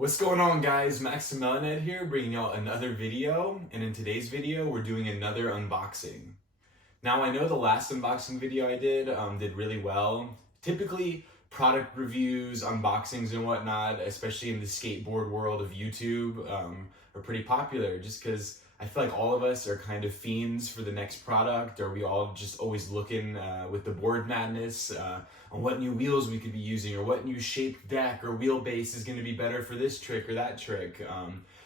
What's going on, guys? Max here, bringing y'all another video, and in today's video we're doing another unboxing. Now I know the last unboxing video I did really well. Typically product reviews, unboxings and whatnot, especially in the skateboard world of YouTube, are pretty popular just because I feel like all of us are kind of fiends for the next product, or we all just always looking with the board madness on what new wheels we could be using, or what new shaped deck or wheelbase is going to be better for this trick or that trick.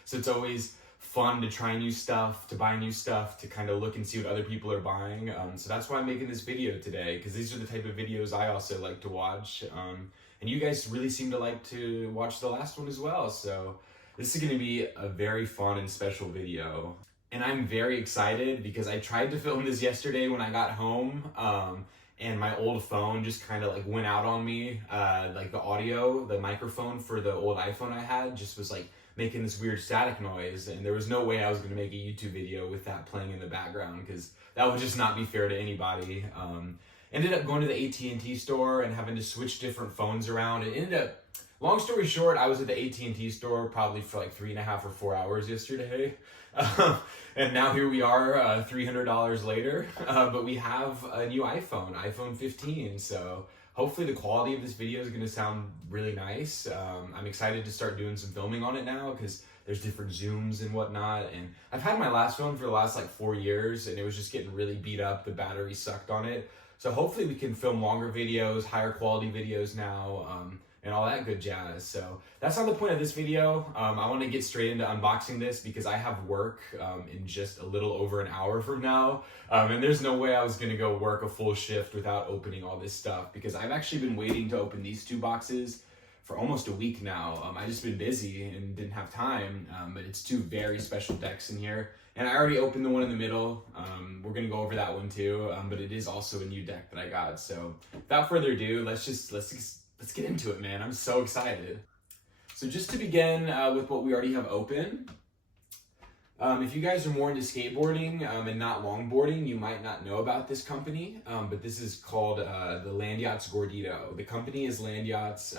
So it's always fun to try new stuff, to buy new stuff, to kind of look and see what other people are buying. So that's why I'm making this video today, because these are the type of videos I also like to watch. And you guys really seem to like to watch the last one as well. So this is going to be a very fun and special video. And I'm very excited because I tried to film this yesterday when I got home, and my old phone just kind of like went out on me. Like the audio, the microphone for the old iPhone I had just was like making this weird static noise, and there was no way I was going to make a YouTube video with that playing in the background, because that would just not be fair to anybody. Ended up going to the AT&T store and having to switch different phones around. It ended up, long story short, I was at the AT&T store probably for like 3.5 or 4 hours yesterday. And now here we are, $300 later, but we have a new iPhone 15. So hopefully the quality of this video is going to sound really nice. I'm excited to start doing some filming on it now because there's different zooms and whatnot. And I've had my last phone for the last like 4 years, and it was just getting really beat up. The battery sucked on it. So hopefully we can film longer videos, higher quality videos now, and all that good jazz. So that's not the point of this video. I want to get straight into unboxing this because I have work in just a little over an hour from now. And there's no way I was going to go work a full shift without opening all this stuff, because I've actually been waiting to open these two boxes for almost a week now. I just been busy and didn't have time, but it's two very special decks in here. And I already opened the one in the middle. We're going to go over that one too, but it is also a new deck that I got. So without further ado, let's get into it, man. I'm so excited. So just to begin with what we already have open, if you guys are more into skateboarding and not longboarding, you might not know about this company, but this is called the Landyachtz Gordito. The company is Landyachtz.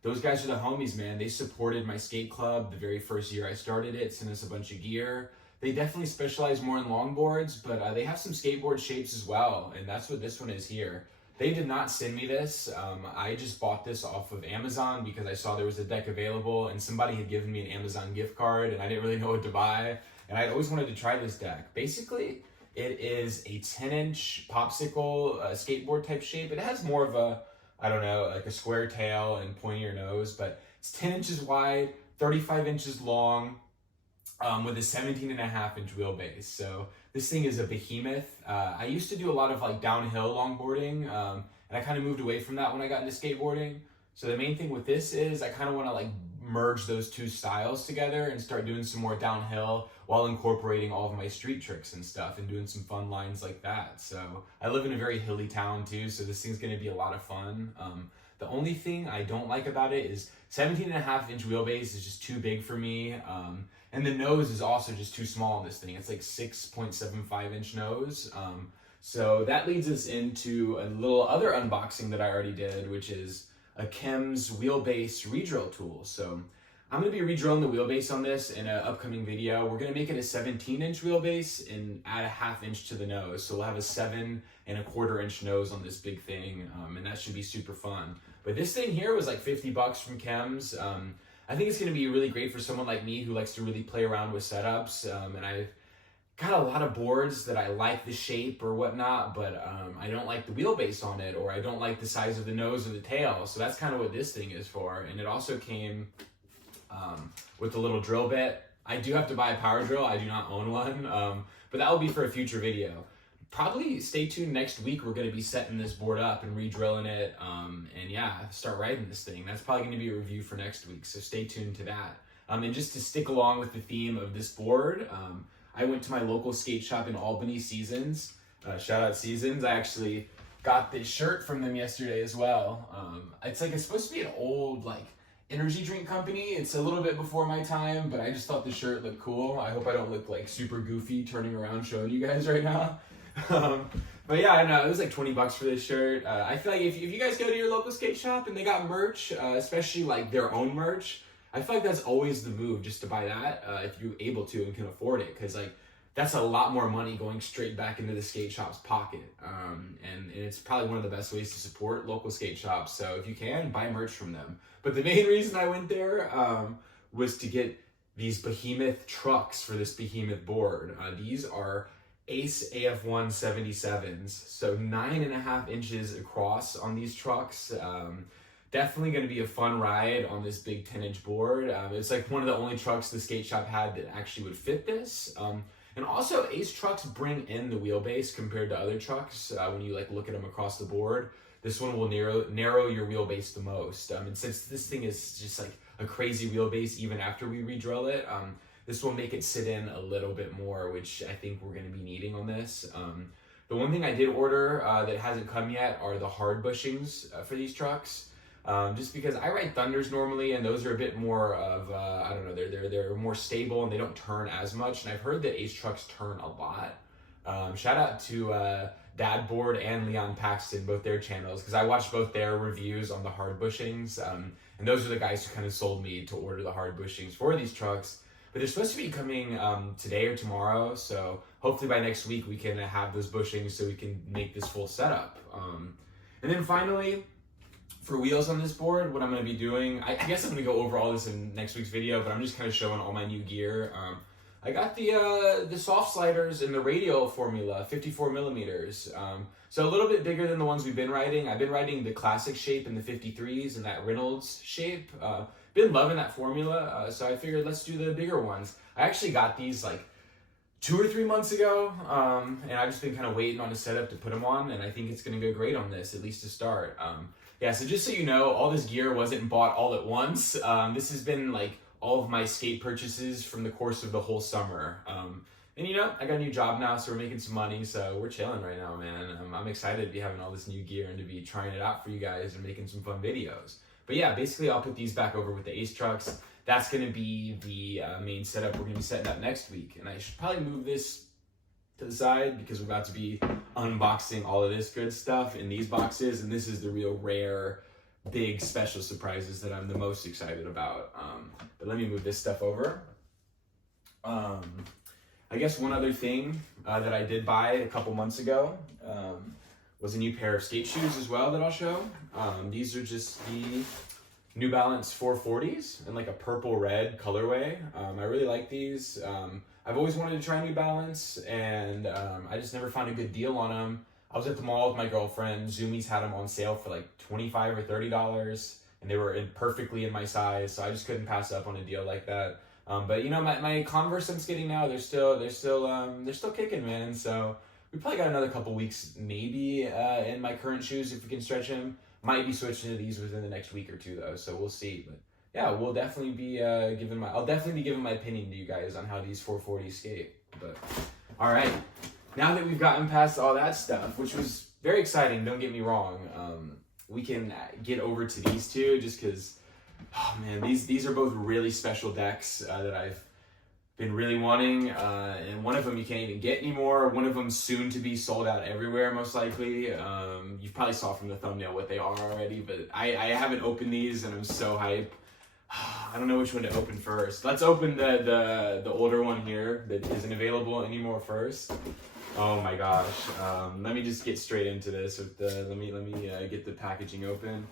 Those guys are the homies, man. They supported my skate club the very first year I started it, sent us a bunch of gear. They definitely specialize more in longboards, but they have some skateboard shapes as well, and that's what this one is here. They did not send me this. I just bought this off of Amazon because I saw there was a deck available, and somebody had given me an Amazon gift card, and I didn't really know what to buy, and I always wanted to try this deck. Basically, it is a 10-inch popsicle skateboard type shape. It has more of a, I don't know, like a square tail and pointier nose, but it's 10 inches wide, 35 inches long, with a 17.5-inch wheelbase. So this thing is a behemoth. I used to do a lot of like downhill longboarding, and I kind of moved away from that when I got into skateboarding. So the main thing with this is I kind of want to like merge those two styles together and start doing some more downhill while incorporating all of my street tricks and stuff and doing some fun lines like that. So I live in a very hilly town too, so this thing's going to be a lot of fun. The only thing I don't like about it is 17.5-inch wheelbase is just too big for me. And the nose is also just too small on this thing. It's like 6.75-inch nose. So that leads us into a little other unboxing that I already did, which is a Chems wheelbase redrill tool. So I'm going to be redrilling the wheelbase on this in an upcoming video. We're going to make it a 17-inch wheelbase and add a 1/2 inch to the nose. So we'll have a 7.25-inch nose on this big thing, and that should be super fun. But this thing here was like $50 from Chems. I think it's going to be really great for someone like me who likes to really play around with setups, and I've got a lot of boards that I like the shape or whatnot, but I don't like the wheelbase on it, or I don't like the size of the nose or the tail. So that's kind of what this thing is for. And it also came with a little drill bit. I do have to buy a power drill. I do not own one, but that will be for a future video. Probably stay tuned next week. We're going to be setting this board up and re-drilling it, and yeah, start riding this thing. That's probably going to be a review for next week, so stay tuned to that. And just to stick along with the theme of this board, I went to my local skate shop in Albany, Seasons. Shout out Seasons. I actually got this shirt from them yesterday as well. It's supposed to be an old like energy drink company. It's a little bit before my time, but I just thought the shirt looked cool. I hope I don't look like super goofy turning around showing you guys right now. But yeah, I know it was like $20 for this shirt. I feel like if you guys go to your local skate shop and they got merch, especially like their own merch, I feel like that's always the move, just to buy that if you're able to and can afford it, because like that's a lot more money going straight back into the skate shop's pocket. And it's probably one of the best ways to support local skate shops. So if you can, buy merch from them. But the main reason I went there was to get these behemoth trucks for this behemoth board. These are Ace AF1 77s, so 9.5 inches across on these trucks. Definitely going to be a fun ride on this big 10-inch board. It's like one of the only trucks the skate shop had that actually would fit this. And also, Ace trucks bring in the wheelbase compared to other trucks. When you like look at them across the board, this one will narrow your wheelbase the most. And since this thing is just like a crazy wheelbase, even after we re-drill it, this will make it sit in a little bit more, which I think we're going to be needing on this. The one thing I did order that hasn't come yet are the hard bushings for these trucks. Just because I ride Thunders normally, and those are a bit more of I don't know, they're more stable and they don't turn as much. And I've heard that Ace trucks turn a lot. Shout out to Dadboard and Leon Paxton, both their channels, because I watched both their reviews on the hard bushings, and those are the guys who kind of sold me to order the hard bushings for these trucks. But they're supposed to be coming today or tomorrow, so hopefully by next week we can have those bushings so we can make this full setup. And then finally, for wheels on this board, what I'm going to be doing, I guess I'm going to go over all this in next week's video, but I'm just kind of showing all my new gear. I got the soft sliders in the radial formula, 54 millimeters. So a little bit bigger than the ones we've been riding. I've been riding the classic shape in the 53s and that Reynolds shape. Been loving that formula, so I figured let's do the bigger ones. I actually got these like 2 or 3 months ago, and I've just been kind of waiting on a setup to put them on, and I think it's going to go great on this, at least to start. Yeah, so just so you know, all this gear wasn't bought all at once. This has been like all of my skate purchases from the course of the whole summer. And you know, I got a new job now, so we're making some money, so we're chilling right now, man. I'm excited to be having all this new gear and to be trying it out for you guys and making some fun videos. But yeah, basically I'll put these back over with the Ace trucks. That's going to be the main setup we're going to be setting up next week. And I should probably move this to the side because we're about to be unboxing all of this good stuff in these boxes, and this is the real rare big special surprises that I'm the most excited about. But let me move this stuff over. I guess one other thing that I did buy a couple months ago was a new pair of skate shoes as well that I'll show. These are just the New Balance 440s in like a purple red colorway. I really like these. I've always wanted to try New Balance, and I just never found a good deal on them. I was at the mall with my girlfriend. Zoomies had them on sale for like $25 or $30, and they were perfectly in my size, so I just couldn't pass up on a deal like that. But you know, my Converse I'm skating now, they're still kicking, man. So we probably got another couple weeks maybe in my current shoes if we can stretch them. Might be switching to these within the next week or two though, so we'll see. But yeah, we'll definitely be I'll definitely be giving my opinion to you guys on how these 440s skate. But all right, now that we've gotten past all that stuff, which was very exciting, don't get me wrong, we can get over to these two just because, oh man, these are both really special decks that I've been really wanting, and one of them you can't even get anymore. One of them soon to be sold out everywhere, most likely. You probably saw from the thumbnail what they are already, but I haven't opened these and I'm so hyped. I don't know which one to open first. Let's open the older one here that isn't available anymore first. Oh my gosh. Let me just get straight into this with the, let me get the packaging open.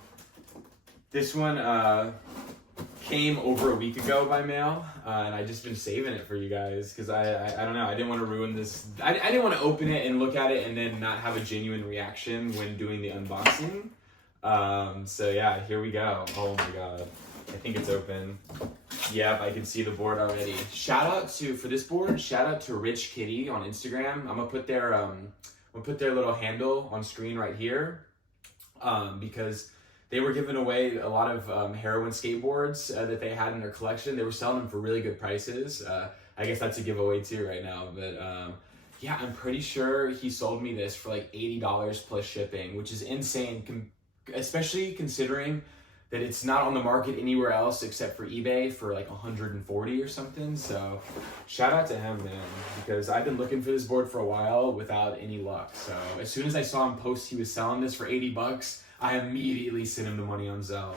This one came over a week ago by mail, and I just been saving it for you guys because I don't know, I didn't want to ruin this. I didn't want to open it and look at it and then not have a genuine reaction when doing the unboxing. So yeah, here we go. Oh my god. I think it's open. Yep, I can see the board already. Shout out to, for this board, shout out to Rich Kitty on Instagram. I'm gonna put their little handle on screen right here, because they were giving away a lot of Heroin skateboards that they had in their collection. They were selling them for really good prices. I guess that's a giveaway too right now, but yeah, I'm pretty sure he sold me this for like $80 plus shipping, which is insane, especially considering that it's not on the market anywhere else except for eBay for like 140 or something. So shout out to him, man, because I've been looking for this board for a while without any luck. So as soon as I saw him post he was selling this for $80, I immediately sent him the money on Zelle.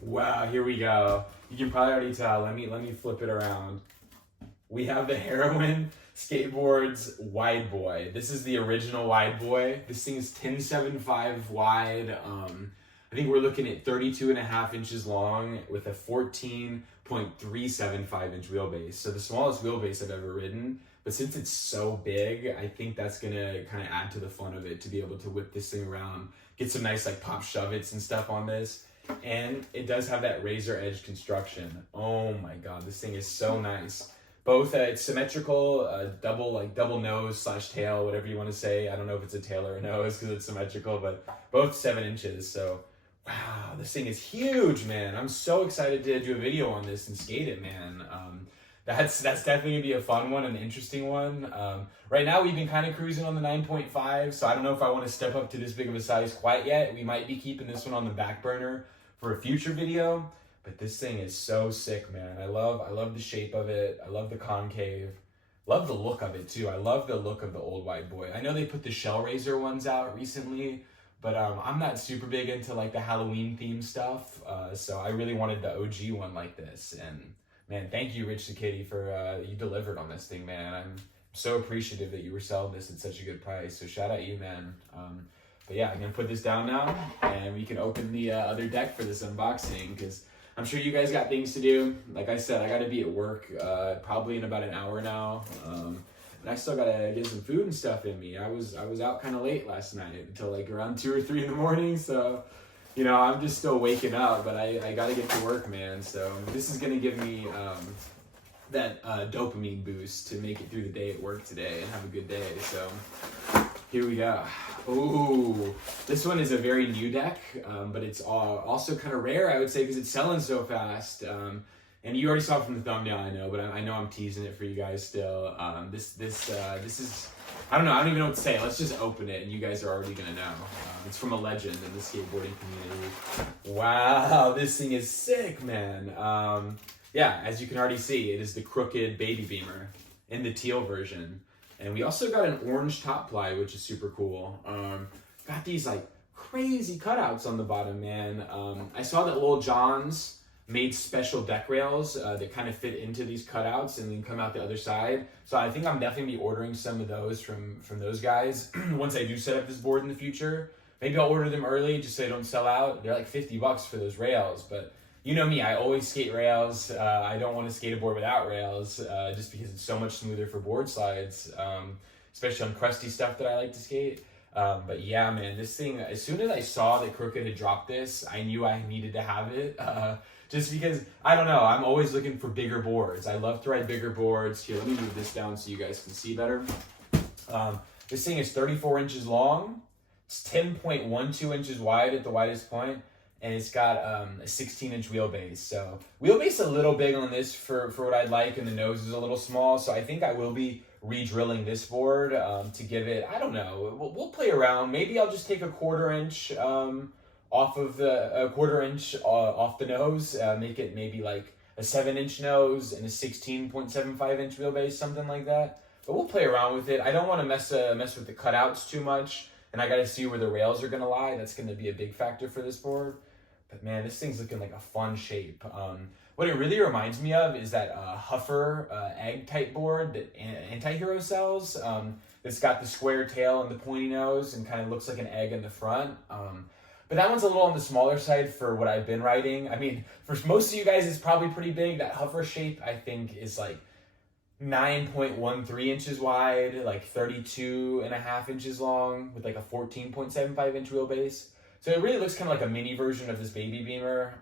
Wow, here we go. You can probably already tell. Let me flip it around. We have the Heroin Skateboards Wideboy. This is the original Wideboy. This thing is 10.75 wide. I think we're looking at 32.5 inches long with a 14.375 inch wheelbase. So the smallest wheelbase I've ever ridden. But since it's so big, I think that's gonna kind of add to the fun of it to be able to whip this thing around, get some nice like pop shove-its and stuff on this. And it does have that razor edge construction. Oh my God, this thing is so nice. Both, it's symmetrical, double nose / tail, whatever you want to say. I don't know if it's a tail or a nose because it's symmetrical, but both 7 inches. So, wow, this thing is huge, man. I'm so excited to do a video on this and skate it, man. That's definitely gonna be a fun one, an interesting one. Right now we've been kind of cruising on the 9.5, so I don't know if I want to step up to this big of a size quite yet. We might be keeping this one on the back burner for a future video. But this thing is so sick, man. I love the shape of it. I love the concave. Love the look of it too. I love the look of the old Wideboy. I know they put the shell razor ones out recently, but I'm not super big into like the Halloween theme stuff. So I really wanted the OG one like this. And man, thank you, Rich the Kitty, for you delivered on this thing, man. I'm so appreciative that you were selling this at such a good price. So shout out you, man. But yeah, I'm gonna put this down now, and we can open the other deck for this unboxing because I'm sure you guys got things to do. Like I said, I gotta be at work probably in about an hour now. And I still gotta get some food and stuff in me. I was out kind of late last night until like around 2 or 3 in the morning. So, you know, I'm just still waking up, but I gotta get to work, man. So this is gonna give me that dopamine boost to make it through the day at work today and have a good day. So here we go. Ooh, this one is a very new deck, but it's also kind of rare, I would say, because it's selling so fast. And you already saw it from the thumbnail, I know, but I know I'm teasing it for you guys still. This is, I don't know, I don't even know what to say. Let's just open it, and you guys are already gonna know. It's from a legend in the skateboarding community. Wow, this thing is sick, man. Yeah, as you can already see, it is the crooked Baby Beamer in the teal version. And we also got an orange top ply, which is super cool. Got these like crazy cutouts on the bottom, man. I saw that Lil Jon's made special deck rails that kind of fit into these cutouts and then come out the other side. So I think I'm definitely gonna be ordering some of those from those guys once I do set up this board in the future. Maybe I'll order them early just so they don't sell out. They're like $50 for those rails, but you know me, I always skate rails. I don't want to skate a board without rails just because it's so much smoother for board slides, especially on crusty stuff that I like to skate. But yeah, man, this thing, as soon as I saw that Crooked had dropped this, I knew I needed to have it. Just because, I don't know, I'm always looking for bigger boards. I love to ride bigger boards. Here, let me move this down so you guys can see better. This thing is 34 inches long. It's 10.12 inches wide at the widest point. And it's got a 16-inch wheelbase. So wheelbase a little big on this for what I'd like, and the nose is a little small. So I think I will be re-drilling this board to give it, I don't know, we'll play around. Maybe I'll just take a 1/4 inch off the nose, make it maybe like a 7-inch nose and a 16.75-inch wheelbase, something like that. But we'll play around with it. I don't want to mess with the cutouts too much, and I got to see where the rails are going to lie. That's going to be a big factor for this board. But man, this thing's looking like a fun shape. What it really reminds me of is that Huffer egg type board that Anti-Hero sells. It's got the square tail and the pointy nose and kind of looks like an egg in the front. But that one's a little on the smaller side for what I've been riding. I mean, for most of you guys, it's probably pretty big. That Huffer shape, I think, is like 9.13 inches wide, like 32.5 inches long with like a 14.75 inch wheelbase. So it really looks kind of like a mini version of this Baby Beamer.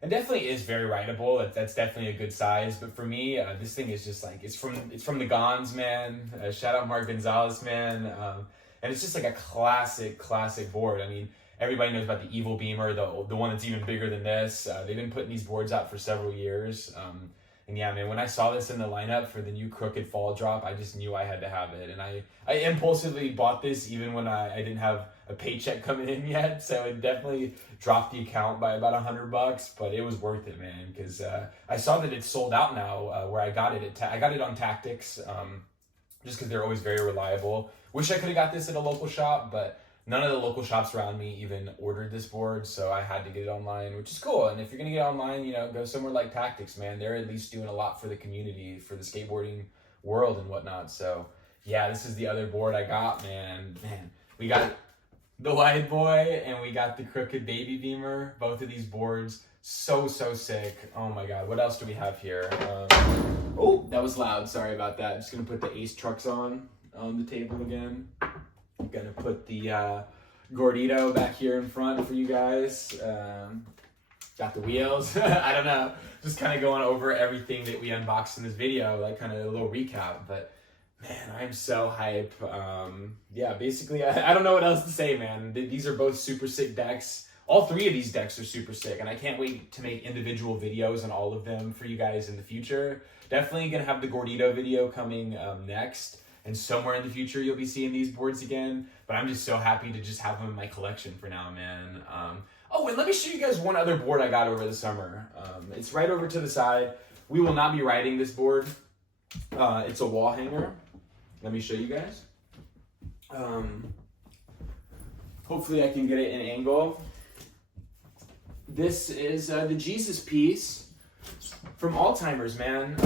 And definitely is very rideable. That's definitely a good size. But for me, this thing is just like, it's from the Gons, man. Shout out Mark Gonzales, man. And it's just like a classic board. I mean, everybody knows about the Evil Beamer, the one that's even bigger than this. They've been putting these boards out for several years. And yeah, man, when I saw this in the lineup for the new Crooked Fall drop, I just knew I had to have it. And I impulsively bought this even when I didn't have a paycheck coming in yet. So it definitely dropped the account by about $100, but it was worth it, man. Because I saw that it's sold out now where I got it. I got it on Tactics just because they're always very reliable. Wish I could have got this at a local shop, but none of the local shops around me even ordered this board, so I had to get it online, which is cool. And if you're gonna get online, you know, go somewhere like Tactics, man. They're at least doing a lot for the community, for the skateboarding world and whatnot. So yeah, this is the other board I got, man. We got the Wideboy and we got the Crooked Baby Beamer. Both of these boards, so sick. Oh my God, what else do we have here? Oh, that was loud, sorry about that. I'm just gonna put the Ace trucks on the table again. I'm gonna put the Gordito back here in front for you guys. Got the wheels. I don't know, just kind of going over everything that we unboxed in this video, like kind of a little recap. But man, I'm so hype. Yeah, basically, I don't know what else to say, man. These are both super sick decks. All three of these decks are super sick, and I can't wait to make individual videos on all of them for you guys in the future. Definitely gonna have the Gordito video coming next. And somewhere in the future, you'll be seeing these boards again. But I'm just so happy to just have them in my collection for now, man. Oh, and let me show you guys one other board I got over the summer. It's right over to the side. We will not be riding this board. It's a wall hanger. Let me show you guys. Hopefully I can get it in angle. This is the Jesus Piece from Alltimers, man.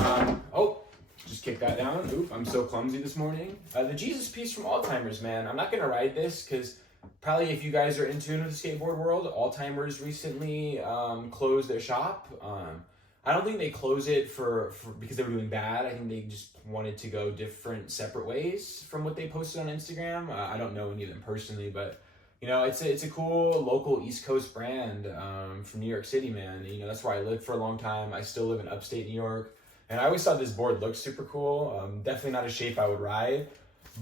Oh. Just kick that down. Oop, I'm so clumsy this morning. The Jesus Piece from Alltimers, man. I'm not going to ride this because probably if you guys are in tune with the skateboard world, Alltimers recently closed their shop. I don't think they closed it for because they were doing bad. I think they just wanted to go different, separate ways from what they posted on Instagram. I don't know any of them personally, but you know, it's a cool local East Coast brand from New York City, man. You know, that's where I lived for a long time. I still live in upstate New York. And I always thought this board looked super cool. Definitely not a shape I would ride,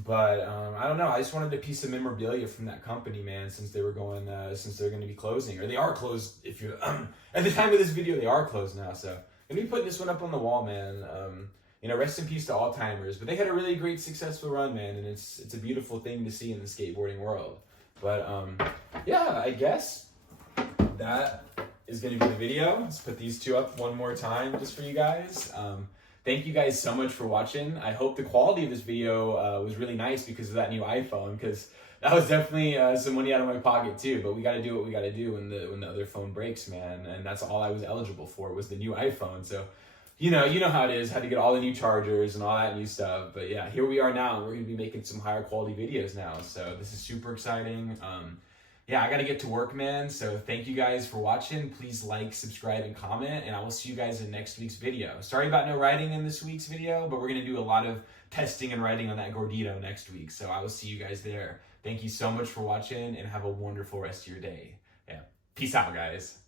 but I don't know. I just wanted a piece of memorabilia from that company, man. Since they were since they're going to be closing, or they are closed. If you at the time of this video, they are closed now. So I'm gonna be putting this one up on the wall, man. You know, rest in peace to Alltimers. But they had a really great, successful run, man, and it's a beautiful thing to see in the skateboarding world. But yeah, I guess that is going to be the video. Let's put these two up one more time just for you guys. Thank you guys so much for watching. I hope the quality of this video was really nice because of that new iPhone, because that was definitely some money out of my pocket too. But we got to do what we got to do when the other phone breaks, man. And that's all I was eligible for was the new iPhone. So you know how it is. Had to get all the new chargers and all that new stuff. But yeah, here we are now. We're going to be making some higher quality videos now. So this is super exciting. Yeah, I got to get to work, man. So thank you guys for watching. Please like, subscribe, and comment. And I will see you guys in next week's video. Sorry about no writing in this week's video, but we're going to do a lot of testing and writing on that Gordito next week. So I will see you guys there. Thank you so much for watching and have a wonderful rest of your day. Yeah. Peace out, guys.